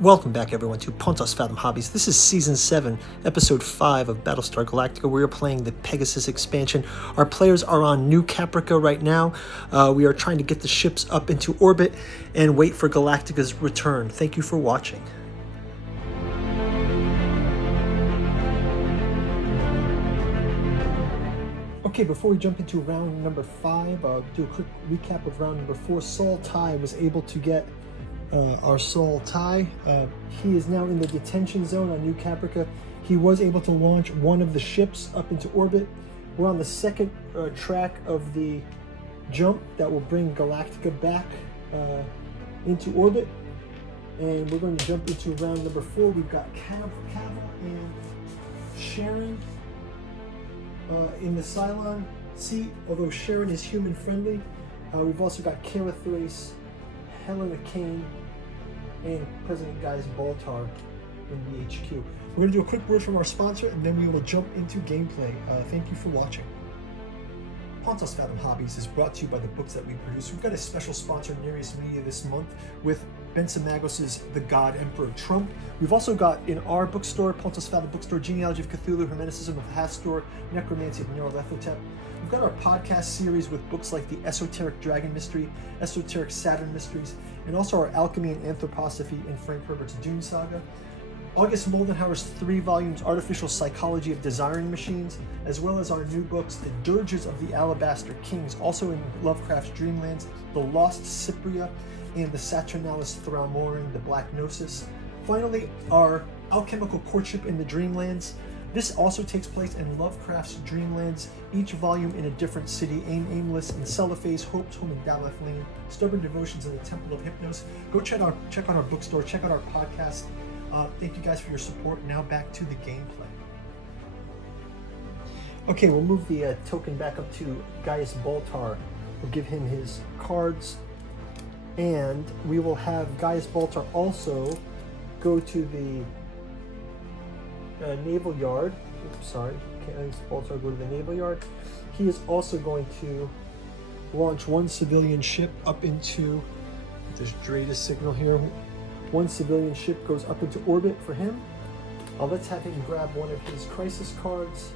Welcome back, everyone, to Pontos Fathom Hobbies. This is Season 7, Episode 5 of Battlestar Galactica. We are playing the Pegasus expansion. Our players are on New Caprica right now. We are trying to get the ships up into orbit and wait for Galactica's return. Thank you for watching. Okay, before we jump into round number 5, I'll do a quick recap of round number 4. Saul Ty was able to get our Saul Ty. He is now in the detention zone on New Caprica. He was able to launch one of the ships up into orbit. We're on the second track of the jump that will bring Galactica back into orbit. And we're going to jump into round number 4. We've got Caprica and Sharon in the Cylon seat, although Sharon is human friendly. We've also got Kara Thrace, Helena Kane, and President Gaius Baltar in the HQ. We're going to do a quick word from our sponsor, and then we will jump into gameplay. Thank you for watching. Pontos Fathom Hobbies is brought to you by the books that we produce. We've got a special sponsor, Nereus Media, this month with Benson Magos's The God Emperor Trump. We've also got in our bookstore, Pontos Fathom Bookstore, Genealogy of Cthulhu, Hermeticism of Hastur, Necromancy of Nyarlathotep. We've got our podcast series with books like the Esoteric Dragon Mystery, Esoteric Saturn Mysteries, and also our Alchemy and Anthroposophy in Frank Herbert's Dune Saga. August Moldenhauer's 3 volumes Artificial Psychology of Desiring Machines, as well as our new books, The Dirges of the Alabaster Kings, also in Lovecraft's Dreamlands, The Lost Cypria, and The Saturnalis Thramorin, The Black Gnosis. Finally, our Alchemical Courtship in the Dreamlands. This also takes place in Lovecraft's Dreamlands, each volume in a different city: Aim Aimless in Cellophase, Hope's Home in Dalath Lane, Stubborn Devotions in the Temple of Hypnos. Go check out our bookstore, check out our podcast. Thank you guys for your support. Now back to the gameplay. Okay, we'll move the token back up to Gaius Baltar. We'll give him his cards, and we will have Gaius Baltar also go to the naval yard. Oops, sorry, Gaius Baltar go to the naval yard. He is also going to launch one civilian ship up into this Dratus signal here. One civilian ship goes up into orbit for him. Let's have him grab one of his crisis cards.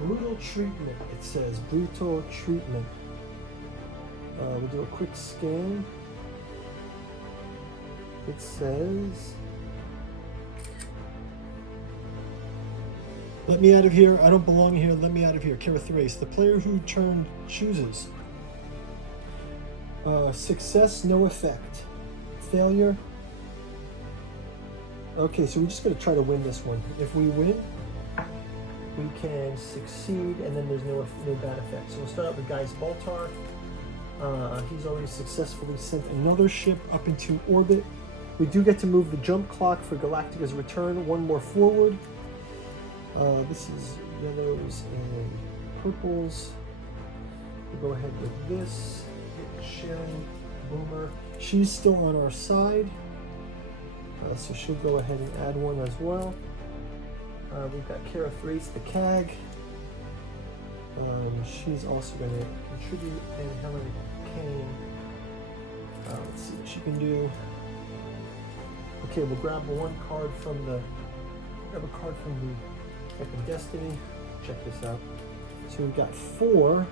Brutal treatment, it says. Brutal treatment. We'll do a quick scan. It says, let me out of here. I don't belong here. Let me out of here. Kara Thrace. The player who turned chooses. Success, no effect. Failure. Okay, so we're just going to try to win this one. If we win, we can succeed, and then there's no bad effect. So we'll start out with Gaius Baltar. He's already successfully sent another ship up into orbit. We do get to move the jump clock for Galactica's return one more forward. This is yellows and purples. We'll go ahead with this. Sharon, Boomer. She's still on our side, so she'll go ahead and add one as well. We've got Kara Thrace, the CAG. She's also going to contribute, and Helen Kane. Let's see what she can do. Okay, we'll grab one card from the Deck of Destiny. Check this out. So we've got 4,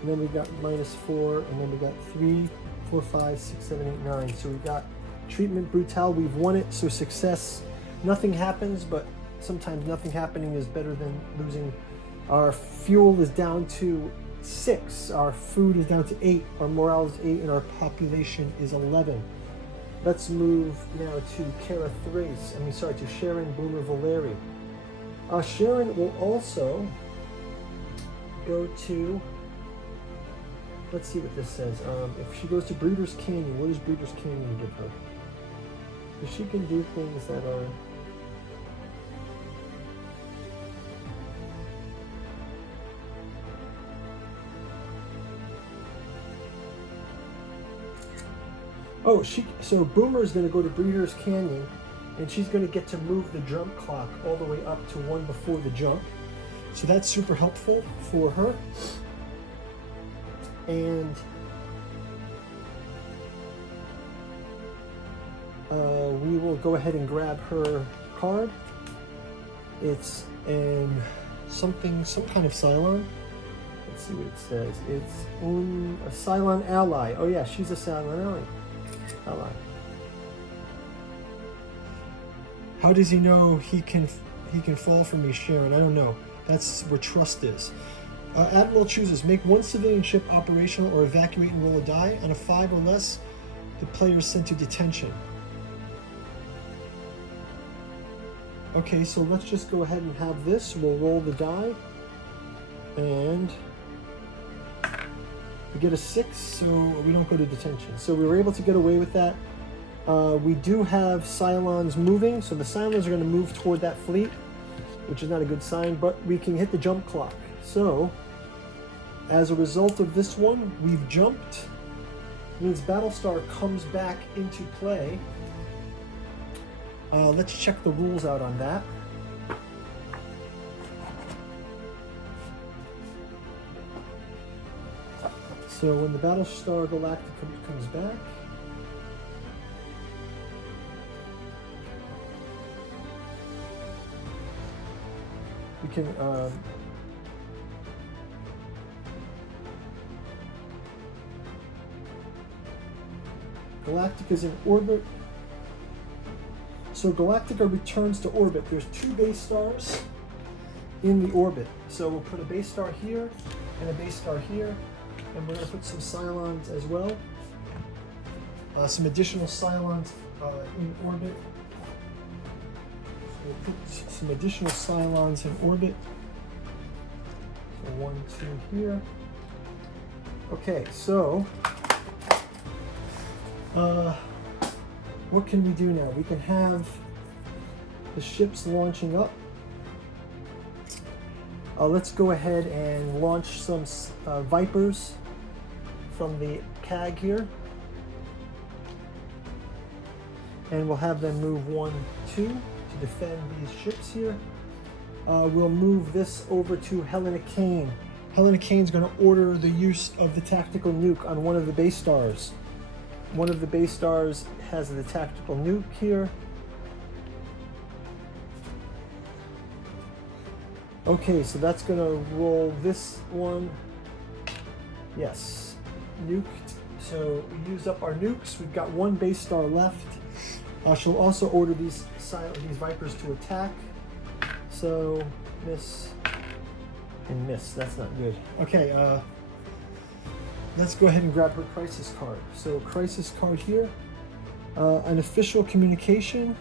and then we got -4, and then we got 3, 4, 5, 6, 7, 8, 9. So we've got treatment, brutal. We've won it, so success. Nothing happens, but sometimes nothing happening is better than losing. Our fuel is down to 6. Our food is down to 8. Our morale is 8, and our population is 11. Let's move now to Kara Thrace. To Sharon, Boomer, Valeri. Sharon will also go to, let's see what this says. If she goes to Breeder's Canyon, what does Breeder's Canyon give her? Because she can do things that are... So Boomer is going to go to Breeder's Canyon, and she's going to get to move the jump clock all the way up to one before the jump. So that's super helpful for her. And we will go ahead and grab her card. It's some kind of Cylon. Let's see what it says. It's a Cylon ally. Oh yeah, she's a Cylon ally. How does he know he can fall for me, Sharon? I don't know. That's where trust is. Admiral chooses make one civilian ship operational or evacuate and roll a die. On a 5 or less, the player is sent to detention. Okay, so let's just go ahead and have this. We'll roll the die. And we get a 6, so we don't go to detention. So we were able to get away with that. We do have Cylons moving, so the Cylons are going to move toward that fleet, which is not a good sign, but we can hit the jump clock. So, as a result of this one, we've jumped. Means Battlestar comes back into play. Let's check the rules out on that. So when the Battlestar Galactica comes back, we can Galactica's in orbit. So Galactica returns to orbit. There's 2 base stars in the orbit. So we'll put a base star here and a base star here, and we're going to put some Cylons as well. Some additional Cylons in orbit. So we'll put some additional Cylons in orbit. So 1, 2 here. Okay, so what can we do now? We can have the ships launching up. Let's go ahead and launch some Vipers from the CAG here. And we'll have them move 1, 2 to defend these ships here. We'll move this over to Helena Kane. Helena Kane's going to order the use of the tactical nuke on one of the base stars. One of the base stars has the tactical nuke here. Okay, so that's going to roll this one. Yes, nuked. So we used up our nukes. We've got 1 base star left. She'll also order these Vipers to attack. So miss and miss. That's not good. Okay, let's go ahead and grab her crisis card. So crisis card here. An official communication.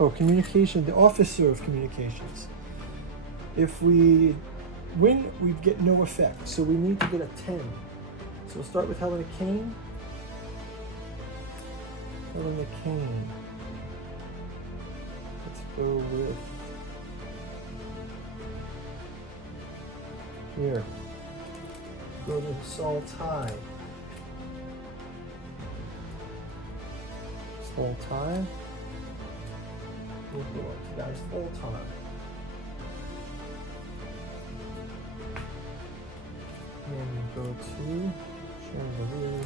Oh, communication, the officer of communications. If we win, we get no effect. So we need to get a 10. So we'll start with Helena Kane. Helena Kane. Let's go with here. Go to Sol Tie. Sol Tie. We'll go up to guys full time. And we go to Chandelier.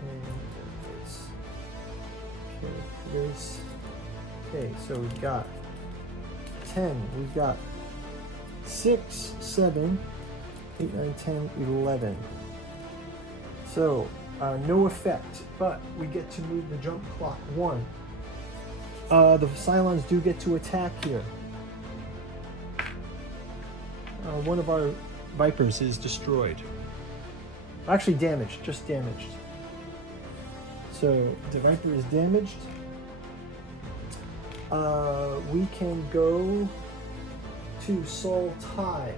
And race. Okay, race. Okay, so we've got 10. We've got 6, 7, 8, 9, 10, 11. So, no effect, but we get to move the jump clock 1. The Cylons do get to attack here. One of our Vipers is destroyed. Actually damaged, just damaged. So the Viper is damaged. We can go to Sol Tai.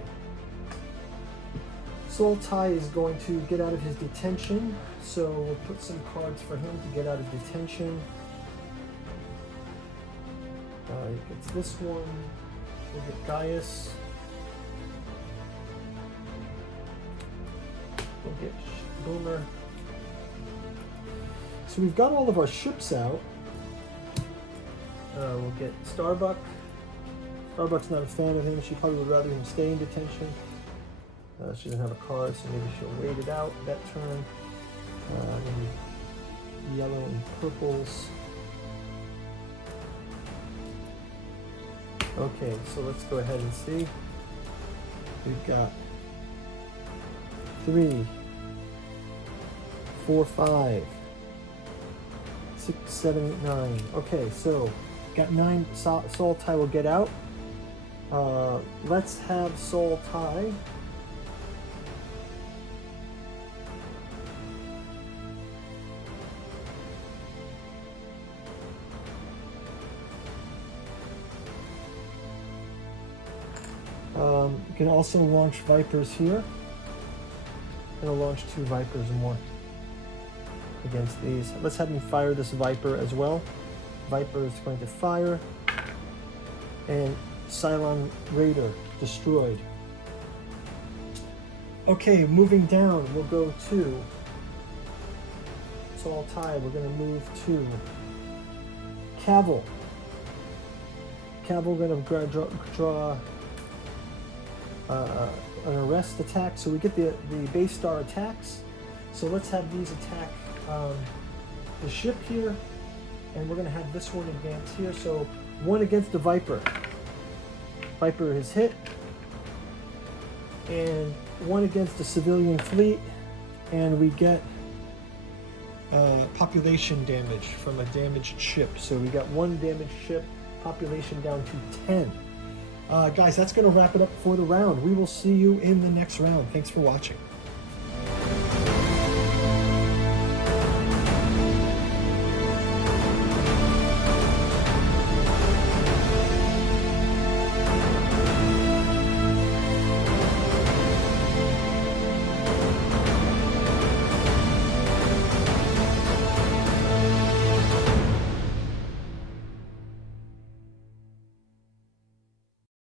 Sol Tai is going to get out of his detention, so we'll put some cards for him to get out of detention. He gets this one. We'll get Gaius. We'll get Boomer. So we've got all of our ships out. We'll get Starbuck. Starbuck's not a fan of him. She probably would rather him stay in detention. She doesn't have a card, so maybe she'll wait it out that turn. Maybe yellow and purples. Okay, so let's go ahead and see. We've got 3, 4, 5, 6, 7, 8, 9. Okay, so got 9. Soul tie will get out. Let's have soul tie. You can also launch Vipers here. I'm going to launch 2 Vipers more against these. Let's have him fire this Viper as well. Viper is going to fire. And Cylon Raider destroyed. Okay, moving down, we'll go to Soul tie. We're going to move to Cavil. Cavil, we're going to draw an arrest attack, so we get the base star attacks. So let's have these attack the ship here, and we're going to have this one advance here. So 1 against the Viper. Viper is hit, and 1 against the civilian fleet, and we get population damage from a damaged ship. So we got 1 damaged ship, population down to 10. Guys, that's going to wrap it up for the round. We will see you in the next round. Thanks for watching.